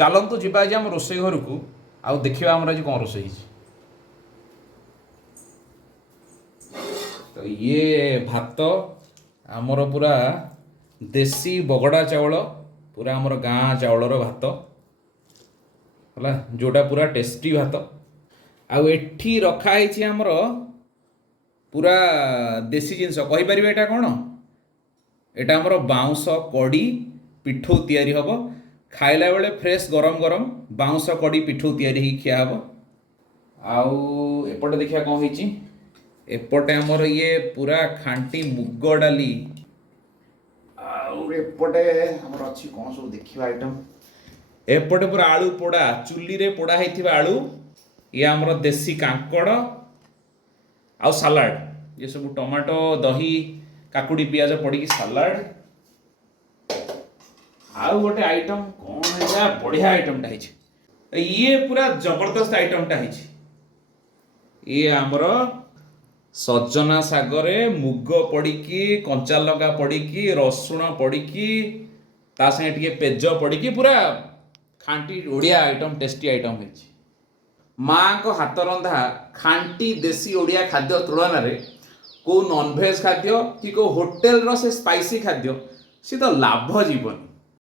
ଚାଲନ୍ତୁ ଯିବା ଆଜି ଆମ ରୋଷେଇ ଘରକୁ ଆଉ ଦେଖିବା ଆମର ଆଜି କ'ଣ ରୋଷେଇ ହେଇଛି। ତ ଇଏ ଭାତ ଆମର ପୁରା ଦେଶୀ ବଗଡ଼ା ଚାଉଳ, ପୁରା ଆମର ଗାଁ ଚାଉଳର ଭାତ ହେଲା, ଯେଉଁଟା ପୁରା ଟେଷ୍ଟି ଭାତ। ଆଉ ଏଠି ରଖା ହେଇଛି ଆମର ପୁରା ଦେଶୀ ଜିନିଷ, କହିପାରିବେ ଏଇଟା କ'ଣ? ଏଇଟା ଆମର ବାଉଁଶ କଡ଼ି ପିଠଉ ତିଆରି ହେବ। ଖାଇଲା ବେଳେ ଫ୍ରେଶ୍ ଗରମ ଗରମ ବାଉଁଶ କଡ଼ି ପିଠଉ ତିଆରି ହେଇକି ଖିଆ ହେବ। ଆଉ ଏପଟେ ଦେଖିବା କ'ଣ ହେଇଛି। ଏପଟେ ଆମର ଇଏ ପୁରା ଖାଣ୍ଟି ମୁଗ ଡାଲି। ଆଉ ଏପଟେ ଆମର ଅଛି କ'ଣ ସବୁ ଦେଖିବା ଆଇଟମ୍। ଏପଟେ ପୁରା ଆଳୁ ପୋଡ଼ା, ଚୁଲିରେ ପୋଡ଼ା ହେଇଥିବା ଆଳୁ। ଇଏ ଆମର ଦେଶୀ କାଙ୍କଡ଼ ଆଉ ସାଲାଡ଼। ଇଏ ସବୁ ଟମାଟୋ, ଦହି, କାକୁଡ଼ି, ପିଆଜ ପଡ଼ିକି ସାଲାଡ଼। ଆଉ ଗୋଟେ ଆଇଟମ୍ କ'ଣ ହେଇଥିଲା, ବଢ଼ିଆ ଆଇଟମ୍ଟା ହେଇଛି। ଇଏ ପୁରା ଜବରଦସ୍ତ ଆଇଟମ୍ଟା ହେଇଛି। ଇଏ ଆମର ସଜନା ଶାଗରେ ମୁଗ ପଡ଼ିକି, କଞ୍ଚା ଲଙ୍କା ପଡ଼ିକି, ରସୁଣ ପଡ଼ିକି, ତା ସାଙ୍ଗେ ଟିକେ ପେଜ ପଡ଼ିକି ପୁରା ଖାଣ୍ଟି ଓଡ଼ିଆ ଆଇଟମ୍, ଟେଷ୍ଟି ଆଇଟମ୍ ହେଇଛି। ମାଆଙ୍କ ହାତ ରନ୍ଧା ଖାଣ୍ଟି ଦେଶୀ ଓଡ଼ିଆ ଖାଦ୍ୟ ତୁଳନାରେ କେଉଁ ନନଭେଜ୍ ଖାଦ୍ୟ କି କେଉଁ ହୋଟେଲର ସେ ସ୍ପାଇସି ଖାଦ୍ୟ ସେ ତ ଲାଭ ଯିବନି।